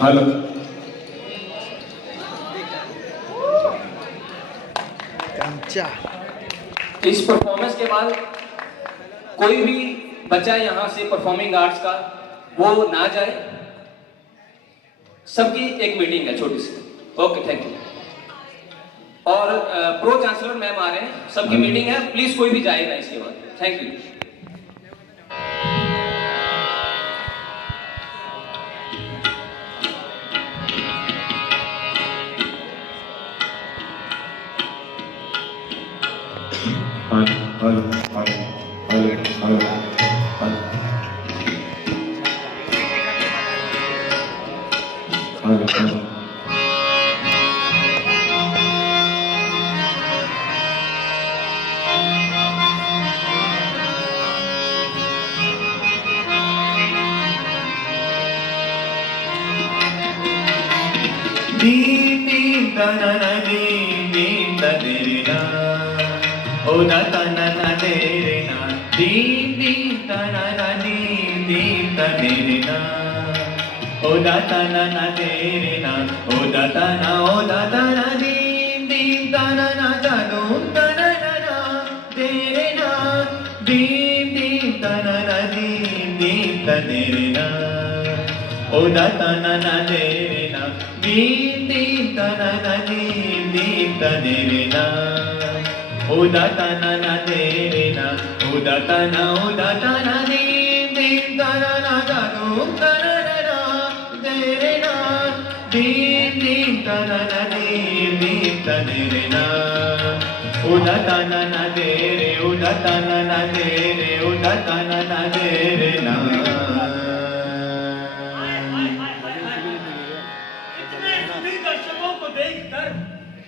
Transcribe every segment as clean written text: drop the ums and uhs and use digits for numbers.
Hello. इस performance के बाद कोई भी बच्चा यहाँ से परफॉर्मिंग आर्ट्स का वो ना जाए। सबकी एक मीटिंग है छोटी सी। Okay, thank you. और प्रो चांसलर मैम आ रहे हैं, सबकी मीटिंग है, प्लीज कोई भी जाएगा इसके बाद। Thank you.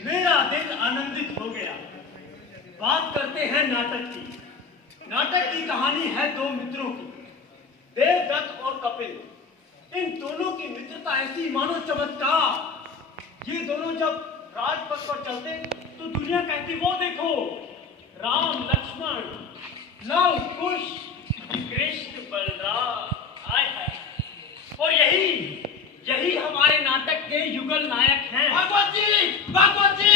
मेरा दिल आनंदित हो गया। बात करते हैं नाटक की। नाटक की कहानी है दो मित्रों की, देवदत्त और कपिल। इन दोनों की मित्रता ऐसी मानो चमत्कार। ये दोनों जब राजपथ पर चलते तो दुनिया कहती वो देखो राम लक्ष्मण, लव कुश, कृष्ण बलराम। हाय हाय। और यही हमारे नाटक के युगल नायक हैं। भागवत जी।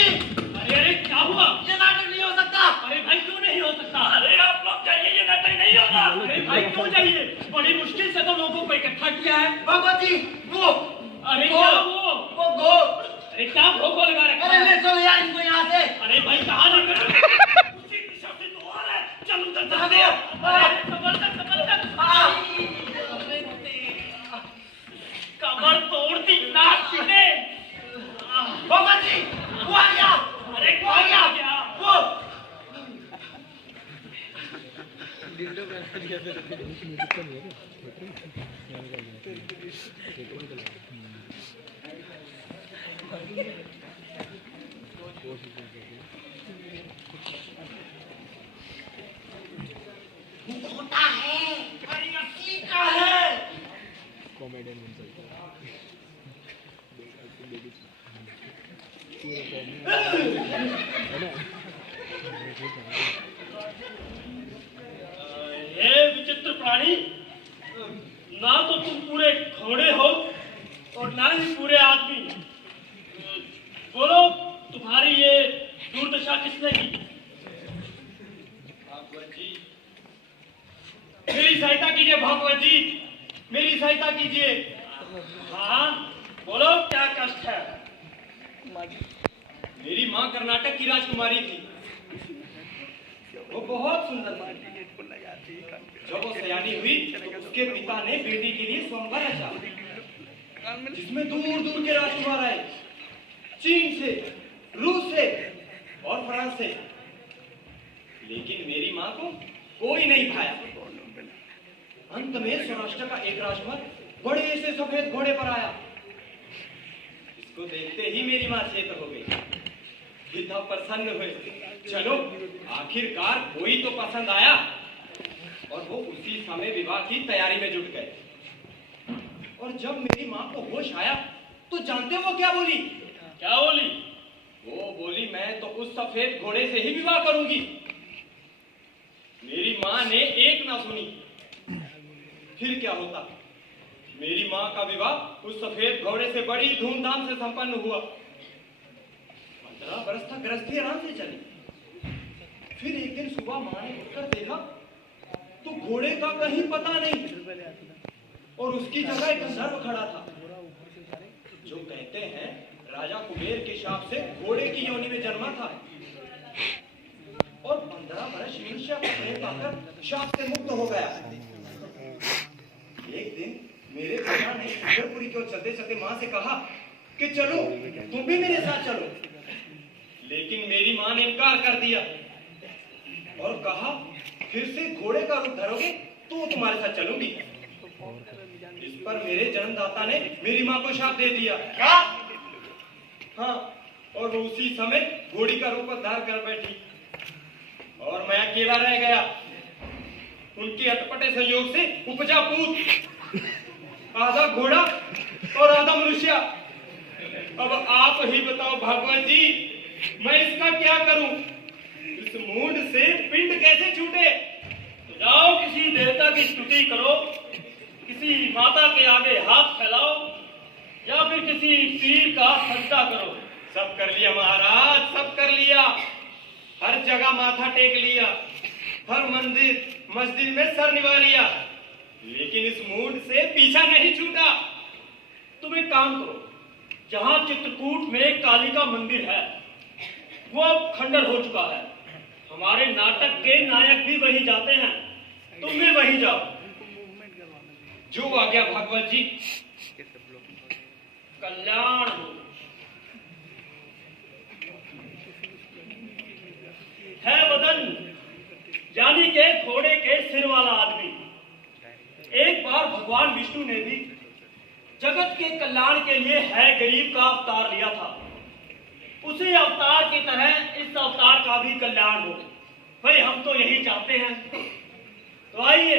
अरे क्या हुआ? ये नाटक नहीं हो सकता। अरे भाई क्यों नहीं हो सकता? अरे आप लोग जाइए, ये नाटक नहीं होगा। अरे भाई क्यों जाइए? बड़ी मुश्किल से तो लोगों को इकट्ठा किया है। भागवत जी वो अरे क्या वो गो अरे क्या भोगो लगा रखा है? अरे ले चलो यार इनको यहाँ से। अरे भाई कहाँ ना उसी दिशा से तो आ रहा है। चल उधर चला दे। अरे जबरदस्त कमर तोड़ दी नाक ने। बाबा जी वो आ गया। अरे कौन आ गया? वो खोटा है। अरे असली का है। कॉमेडियन बन सकता है। ये विचित्र प्राणी, ना तो तुम पूरे घोड़े हो और ना ही पूरे आदमी। बोलो तुम्हारी ये दुर्दशा किसने की? भागवत जी मेरी सहायता कीजिए। भागवत जी मेरी सहायता कीजिए। हाँ बोलो क्या कष्ट है? मेरी माँ कर्नाटक की राजकुमारी थी। वो बहुत सुंदर थी। जब वो सयानी हुई तो उसके पिता ने बेटी के लिए स्वयंवर रचा, जिसमें दूर दूर के राजकुमार आए, चीन से, रूस से और फ्रांस से। लेकिन मेरी माँ को कोई नहीं भाया। अंत में सौराष्ट्र का एक राजकुमार बड़े से सफेद घोड़े पर आया। इसको देखते ही मेरी माँ चेत हो गई। पिता प्रसन्न हुए। चलो आखिरकार कोई तो पसंद आया और वो उसी समय विवाह की तैयारी में जुट गए। और जब मेरी माँ को होश आया तो जानते हो वो क्या बोली? क्या बोली? वो बोली मैं तो उस सफेद घोड़े से ही विवाह करूंगी। मेरी माँ ने एक ना सुनी। फिर क्या होता? मेरी माँ का विवाह उस सफेद घोड़े से बड़ी धूमधाम से संपन्न हुआ। 15 बरस तक गृहस्थी आराम से चली। फिर एक दिन सुबह माँ ने उठकर देखा तो घोड़े का कहीं पता नहीं और उसकी जगह एक गंधर्व खड़ा था जो कहते हैं राजा कुबेर के शाप से घोड़े की योनि में जन्मा था और 15 बरस मनुष्य का प्रेम पाकर शाप से मुक्त हो गया। एक दिन मेरे पिता ने इंद्रपुरी की ओर चलते चलते माँ से कहा कि चलो तुम भी मेरे साथ चलो, लेकिन मेरी माँ ने इनकार कर दिया और कहा फिर से घोड़े का रूप धरोगे तो तुम्हारे साथ चलूंगी। इस पर मेरे जन्मदाता ने मेरी माँ को शाप दे दिया। क्या? हाँ, और वो उसी समय घोड़ी का रूप धार कर बैठी और मैं अकेला रह गया। उनके अटपटे संयोग से उपजा पूत, आधा घोड़ा और आधा मनुष्य। अब आप ही बताओ भगवान जी, मैं इसका क्या करूं? इस मूड से पिंड कैसे छूटे? जाओ किसी देवता की स्तुति करो, किसी माता के आगे हाथ फैलाओ या फिर किसी पीर का सजदा करो। सब कर लिया महाराज, सब कर लिया। हर जगह माथा टेक लिया, हर मंदिर मस्जिद में सर निभा लिया, लेकिन इस मूड से पीछा नहीं छूटा। तुम एक काम करो, जहां चित्रकूट में काली का मंदिर है वो अब खंडर हो चुका है। हमारे नाटक के नायक भी वहीं जाते हैं, तुम भी वहीं जाओ। जो आज्ञा भागवत जी। कल्याण हो। है वदन यानी के घोड़े के सिर वाला आदमी। एक बार भगवान विष्णु ने भी जगत के कल्याण के लिए है गरीब का अवतार लिया था। उसी अवतार की तरह इस अवतार का भी कल्याण हो। भाई हम तो यही चाहते हैं। तो आइए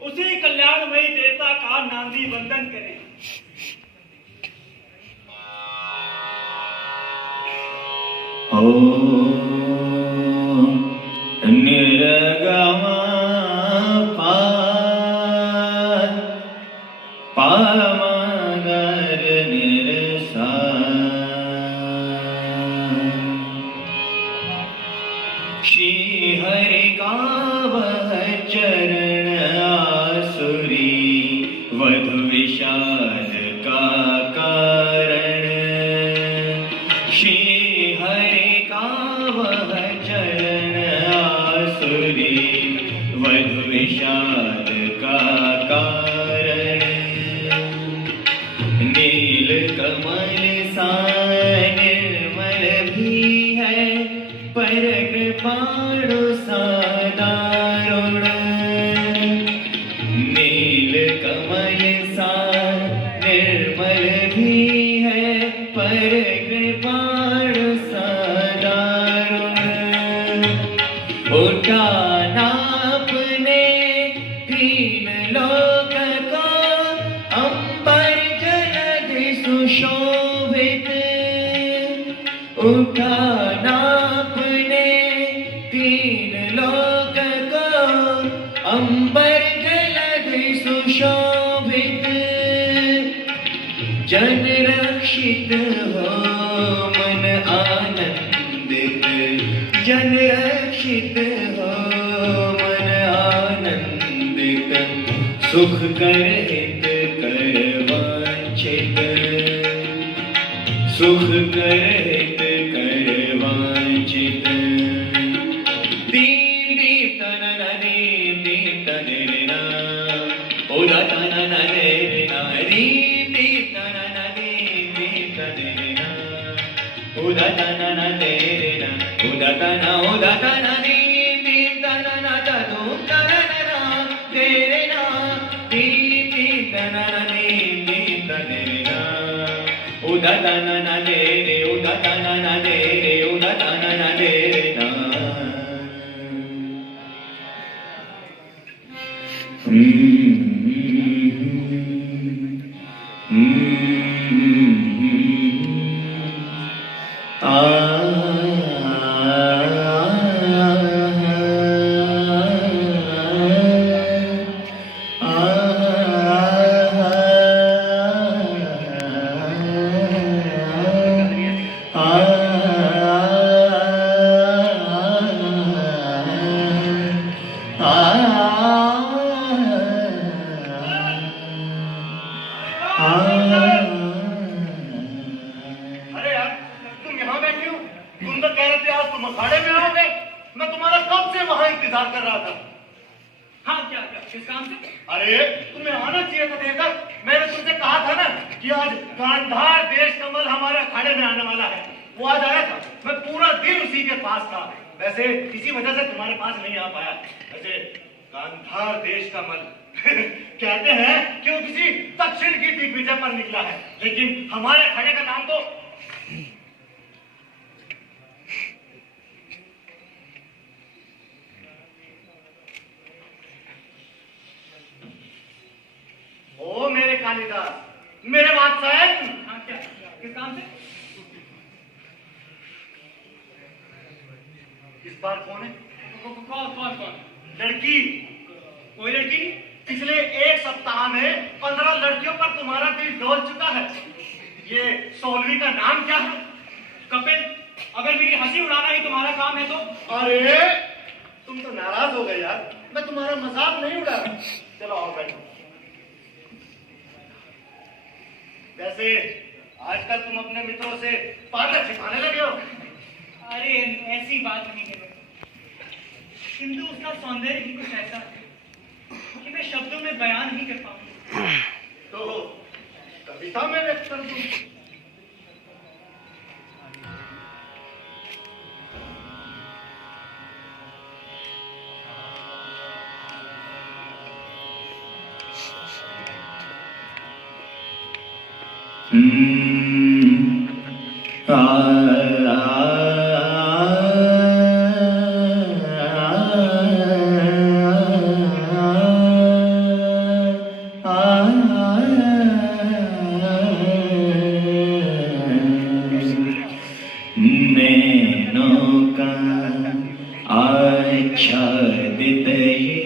उसी कल्याणमयी देवता का नांदी वंदन करें। निर्गम पामगर निरसान, श्री हरि का वह चरण आसुरी, वधु विषाद का कारण। श्री हरि का वह चरण आसुरी, वधु विषाद का कारण। नील कमल सा निर्मल भी है, पर कृपाणु सा दारुण। नील कमल सा निर्मल भी है, पर कृपाणु सा दारुण। उठाना अपने तीन लोक को, अंबर जलधि सुशोभित। उठाना अपने तीन लोक को, अंबर जलधि सुशोभित। जन रक्षित हो मन आनंदित, जन रक्षित हो मन आनंदित। सुख कर हित कर वांछित, सुख कर हित कर वांछित। दीप दीप तनन दीप दीप तनना, उदा तनन देना। दीप दीप तनन दीप दीप तनना, उदा तनन देना। उदा तना दीप दीप तनना, तधूम तनना देना। दीप दीप तनन दीप दीप तनना, उदा तनन दे रे, उदा तनन दे रे, उदा तनन दे ना। अरे यार तुम यहाँ बैठे हो, तुम तो कह रहे थे आज तुम अखाड़े में आओगे। मैं तुम्हारा कब से वहां इंतजार कर रहा था। हाँ क्या क्या किस काम से? अरे तुम्हें आना चाहिए था देखकर। मैंने तुमसे कहा था ना कि आज गांधार देश कमल हमारे अखाड़े में आने वाला है। वो आज आया था, मैं पूरा दिन उसी के पास था। वैसे इसी वजह से तुम्हारे पास नहीं आ पाया। वैसे गांधार देश कमल कहते हैं कि वो किसी दक्षिण की दिग्विजय पर निकला है, लेकिन हमारे अखाड़े का नाम तो ओ मेरे कालिदास, मेरे वात्सायन। हाँ क्या किस काम से? इस बार कौन है? कौन कौन कौन? लड़की। कोई लड़की नहीं। पिछले एक सप्ताह में 15 लड़कियों पर तुम्हारा दिल डोल चुका है। ये 16वीं का नाम क्या है? कपिल, अगर मेरी हंसी उड़ाना ही तुम्हारा काम है तो? अरे तुम तो नाराज हो गए यार, मैं तुम्हारा मजाक नहीं उड़ा रहा। चलो आओ बैठो। वैसे आजकल तुम अपने मित्रों से पागल छिपाने लगे हो। अरे ऐसी बात नहीं है, किंतु उसका सौंदर्य ही कुछ ऐसा है कि मैं शब्दों में बयान नहीं कर पाऊंगा। तो कविता में व्यक्त कर दूं। नैनों का आच्छादित ये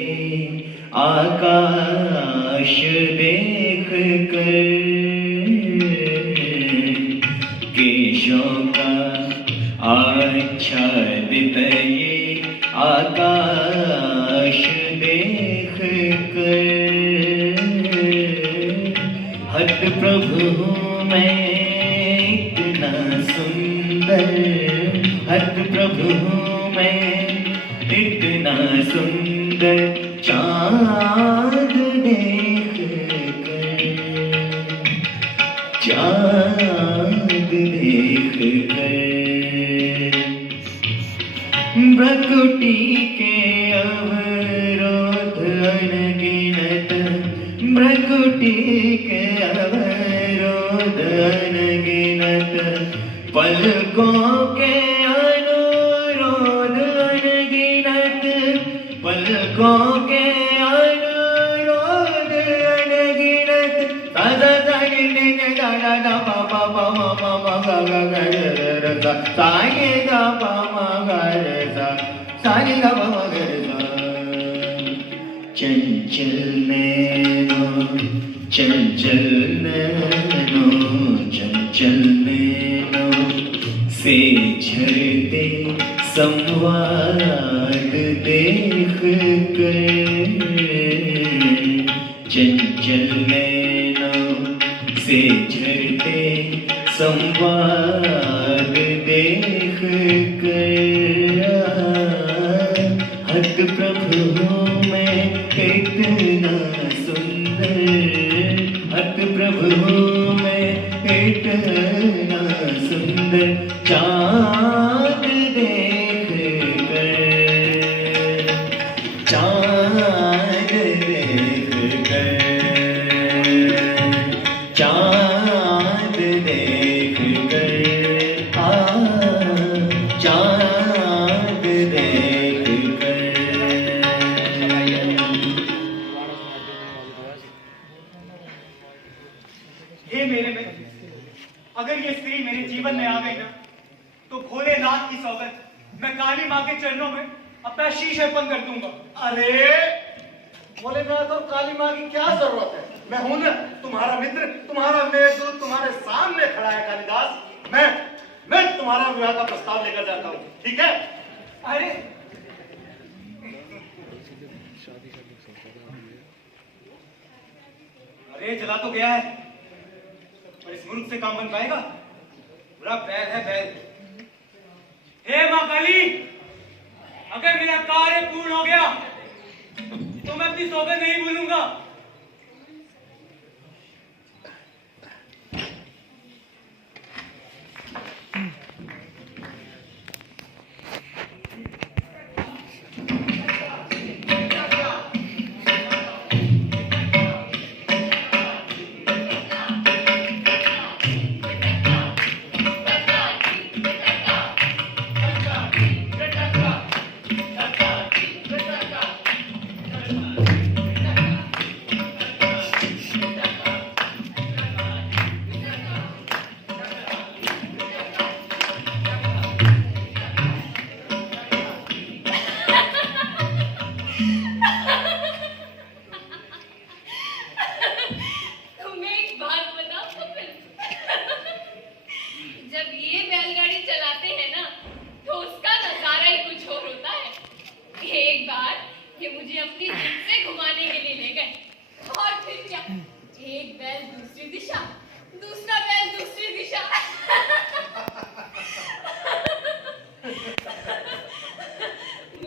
आकाश देख कर, केशों का आच्छादित ये आकाश देख कर, हत प्रभु हूँ मैं इतना सुंदर, हत प्रभु हूँ मैं इतना सुंदर, चाँद देख कर, चाँद देख कर। भ्रकुटी के अवरोध अनगिनत, भ्रकुटी के अवरोध अनगिनत, पलकों के अनुरोध अनगिनत, पलकों के अनुरोध अनगिनत, दादा दागिने दादा दा पापा पापा पापा गा गा गा गा सागे गा पापा गा गा सागे गा पापा गा। चंचल नैनो, चंचल नैनो, चंचल नैनो से झरते संवाद देख कर, चंचल नैनो से झरते संवाद देख कर, हत प्रभु हूँ मैं इतना सुंदर, हत प्रभु हूँ मैं इतना सुंदर, चाँद देख कर, चाँद देख कर, चाँद देख कर, चाँद देख कर। हे मेरे मित्र, अगर ये स्त्री मेरे जीवन में आ गई ना, तो भोलेनाथ की सौगंध मैं काली माँ के चरणों में अपना शीश अर्पण कर दूंगा। अरे भोलेनाथ और काली माँ की क्या जरूरत है? मैं हूं ना तुम्हारा मित्र, तुम्हारा मेघदूत तुम्हारे सामने खड़ा है कालिदास। मैं तुम्हारा विवाह का प्रस्ताव लेकर जाता हूँ, ठीक है? अरे अरे जला तो गया है, और इस मुल्क से काम बन पाएगा? पूरा बैल है बैल। हे माँ काली, अगर मेरा कार्य पूर्ण हो गया तो मैं अपनी सौगंध नहीं भूलूंगा। तुम्हें एक बात बताऊं कपिल? जब ये बैलगाड़ी चलाते हैं ना तो उसका नजारा ही कुछ और होता है। एक बार ये मुझे अपनी जीप से घुमाने के लिए ले गए और फिर क्या, एक बैल दूसरी दिशा, दूसरा बैल दूसरी दिशा।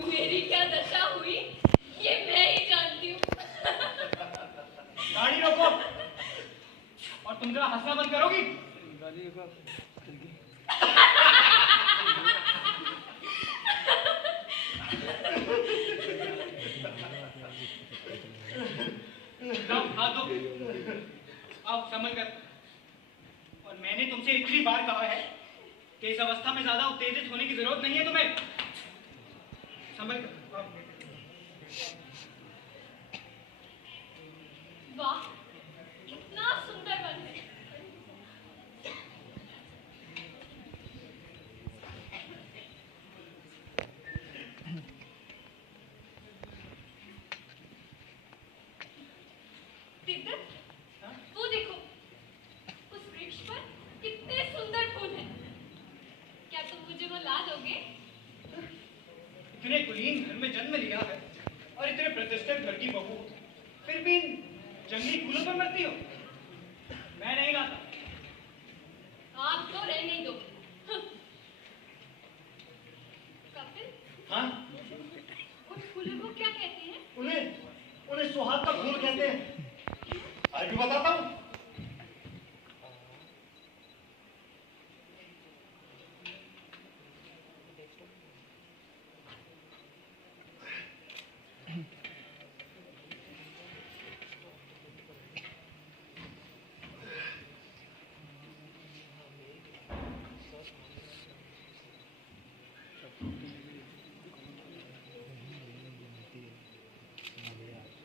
मेरी क्या दशा हुई ये मैं ही जानती हूँ। गाड़ी रोको और तुम जरा हंसना बंद करोगी? जाओ, हाथ दो। आओ, संभल कर। और मैंने तुमसे इतनी बार कहा है कि इस अवस्था में ज्यादा उत्तेजित होने की जरूरत नहीं है तुम्हें। संभल कर। आओ। वाह, कितना सुंदर वन है। तिब्बत, वो देखो, उस वृक्ष पर कितने सुंदर फूल हैं। क्या तुम मुझे वो ला दोगे? इतने कुलीन घर में जन्म लिया है और इतने प्रतिष्ठित घर की बहू, फिर भी इन जंगली फूलों पर मरती हो। मैं नहीं लाता। आप तो रहने दो। कपिल, हाँ, उन फूलों को क्या कहते हैं? उन्हें सुहाग का फूल कहते हैं। आज भी बताता हूँ।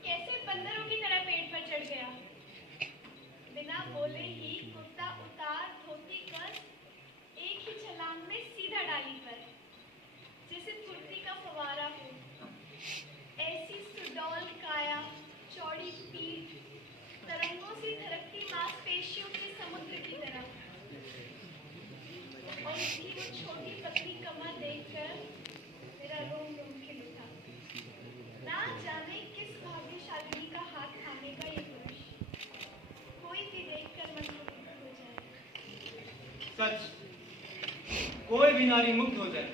कैसे बंदरों की तरह पेड़ पर चढ़ गया। बिना बोले ही कुर्ता उतार, धोती कस, एक ही छलांग में सीधा डाली पर, जैसे फुर्ती का फवारा हो। ऐसी सुडौल काया, चौड़ी पीठ, तरंगों से धड़कती मांसपेशियों के समुद्र की तरह। और उसकी वो छोटी पतली कमर देखकर मेरा रोम रोम खिल उठा। ना जाने किस भाग्यशालिनी का हाथ थामेगा ये पुरुष। कोई भी देखकर मन मुग्ध हो जाए। सच, कोई भी नारी मुग्ध हो जाए,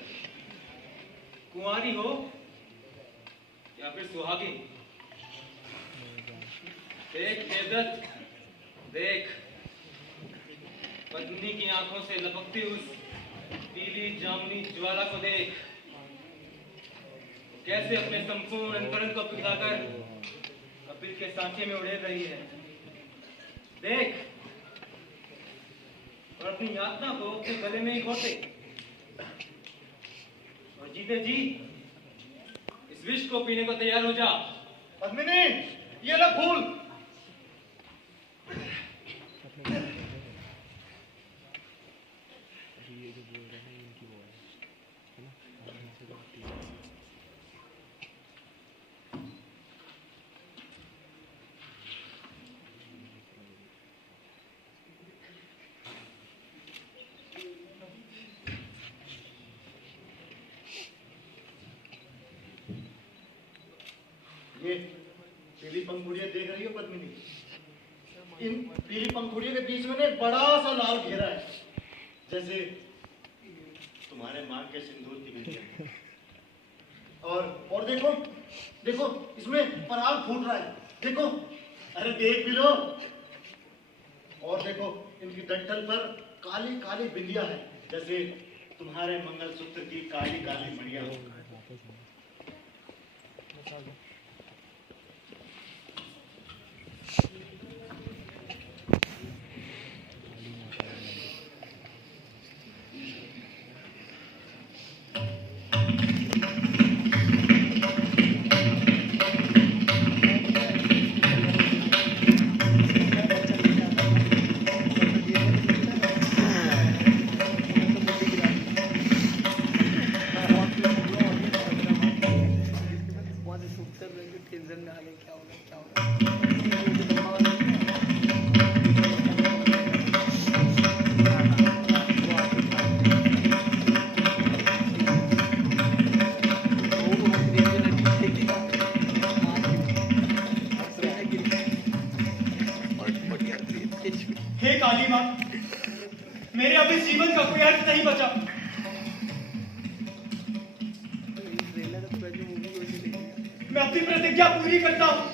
कुंवारी हो या फिर सुहागिन। देख देवदत्त, देख, पत्नी की आंखों से लपकती उस पीली जामुनी ज्वाला को देख, कैसे अपने संपूर्ण अंतरंग को पिघलाकर कपिल के सांचे में उड़ेल रही है। देख, और अपनी यातना को अपने गले में ही घोटे और जीते जी इस विष को पीने को तैयार हो जा। पद्मिनी, ये लो फूल। ये पीली पंखुड़ियां देख रही हो पद्मिनी? इन पीली पंखुड़ियों के बीच में ना एक बड़ा सा लाल घेरा है, जैसे तुम्हारे मां के सिंदूर की बिंदिया। और देखो देखो इसमें पराग फूट रहा है, देखो, अरे देख भी लो। और देखो इनकी डंठल पर काली काली बिंदिया है, जैसे तुम्हारे मंगलसूत्र की काली काली मणियां हो। हे काली मां, मेरे अब इस जीवन का कोई अर्थ नहीं बचा। मैं अपनी प्रतिज्ञा पूरी करता हूं।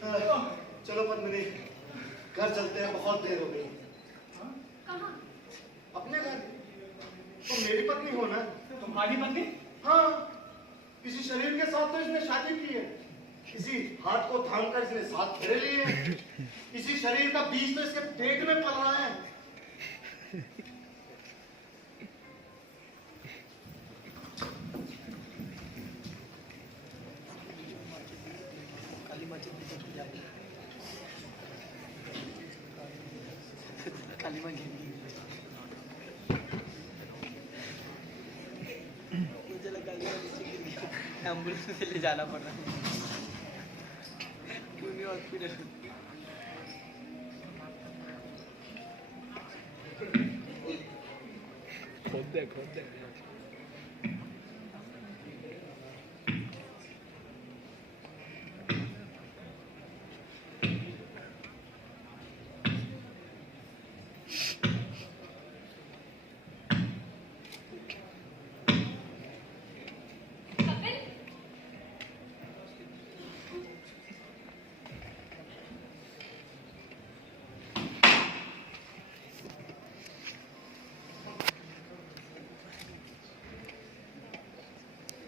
चलो पद्मिनी, घर चलते हैं, बहुत देर हो गई। कहाँ? अपने घर। तो मेरी पत्नी हो ना? तुम्हारी पत्नी? हाँ, इसी शरीर के साथ तो इसने शादी की है, इसी हाथ को थाम कर इसने 7 फेरे लिए हैं, इसी शरीर का बीज तो इसके पेट में पल रहा है। एम्बुलेंस से ले जाना पड़ रहा है क्यों नहीं हॉस्पिटल। खोद दे कपिल,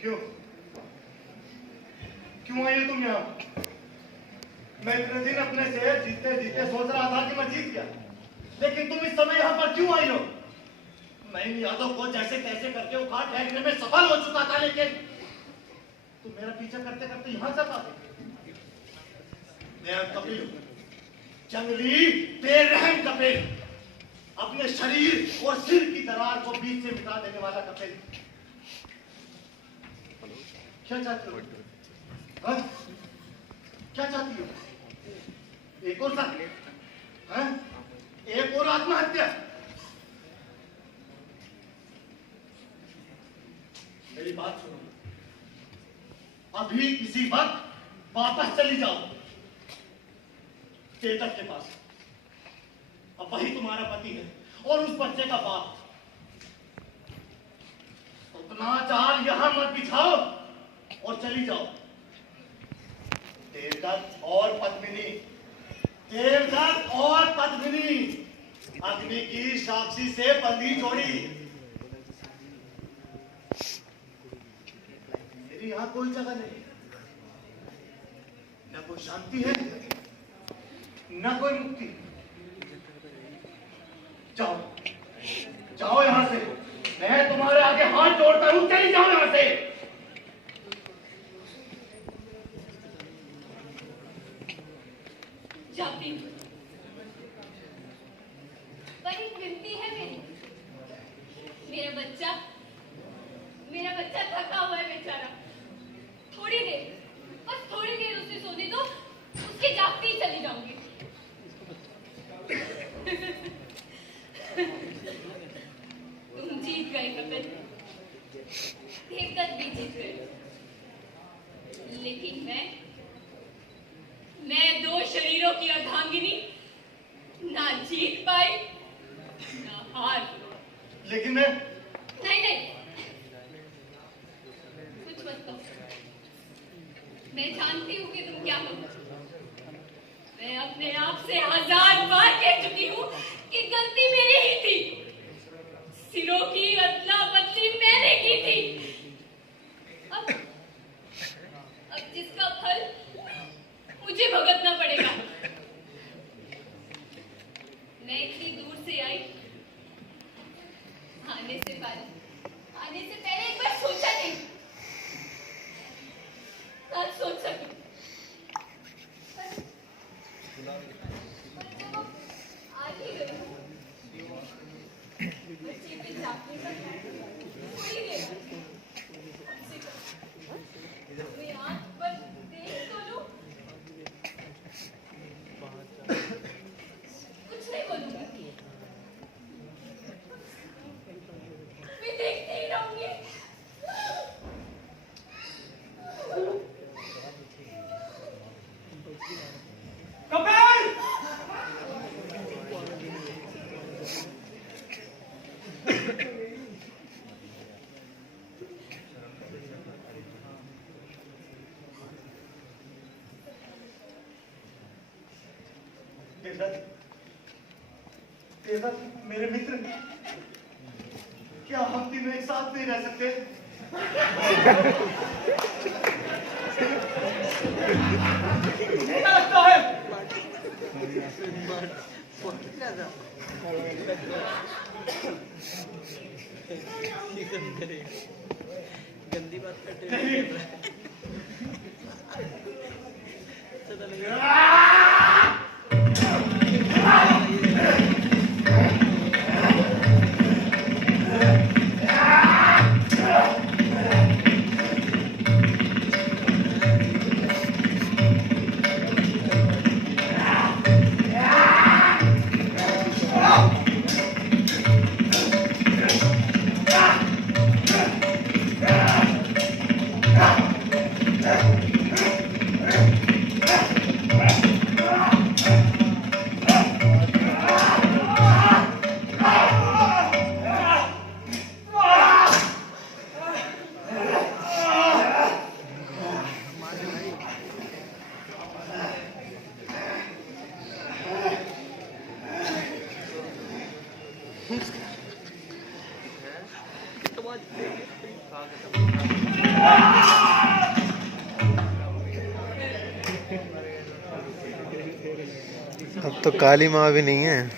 क्यों क्यों आई हो तुम यहाँ? मैं इतने दिन अपने से जीते जीते सोच रहा था कि मैं जीत गया, लेकिन तुम इस समय यहाँ पर क्यों आई हो? मैं इन यादों को जैसे तैसे करके उखाड़ फेंकने में सफल हो चुका था, लेकिन तुम मेरा पीछा करते करते यहाँ तक आ गए। मैं कपिल हूँ, जंगली बेरहम कपिल, अपने शरीर और सिर की दरार को बीच से मिटा देने वाला कपिल। क्या चाहती हो? हाँ? क्या चाहती हो? एक और साथ? हाँ? एक और आत्महत्या? मेरी बात सुनो, अभी किसी वक्त वापस चली जाओ चेतक के पास। अब वही तुम्हारा पति है और उस बच्चे का बाप। उतना जाल यहां मत बिछाओ और चली जाओ। देवदत्त और पद्मिनी, देवदत्त और पद्मिनी, अग्नि की साक्षी से बंधी जोड़ी। मेरी यहां कोई जगह नहीं, न कोई शांति है, न कोई मुक्ति। जाओ जाओ यहां से, मैं तुम्हारे आगे हाथ जोड़ता हूं, चली जाओ यहां से। जाती हूँ, पर एक विनती है मेरी। मेरा बच्चा थका हुआ है बेचारा। थोड़ी देर, बस थोड़ी देर उसे सोने दो, उसके जागते ही चली जाऊंगी। तुम जीत गए कपिल, देवदत्त भी जीत गए, लेकिन मैं 2 शरीरों की अर्धांगिनी ना जीत पाई ना हार। लेकिन मैं नहीं, कुछ मत कहो। मैं जानती हूँ कि तुम क्या हो। मैं अपने आप से 1000 बार कह चुकी हूँ कि गलती मेरी ही थी, सिरों की अदला बदली मैंने की थी। अब जिसका फल मुझे भुगतना पड़ेगा। मैं इतनी दूर से आई, आने से पहले एक बार सोचा नहीं, कल सोच सकूं। पर जब अब आ ही गई, बच्चे के जागने का तेजस मेरे मित्र, क्या हम तीनों एक साथ नहीं रह सकते? क्या लगता है? गंदी बात करते अब तो काली माँ भी नहीं है।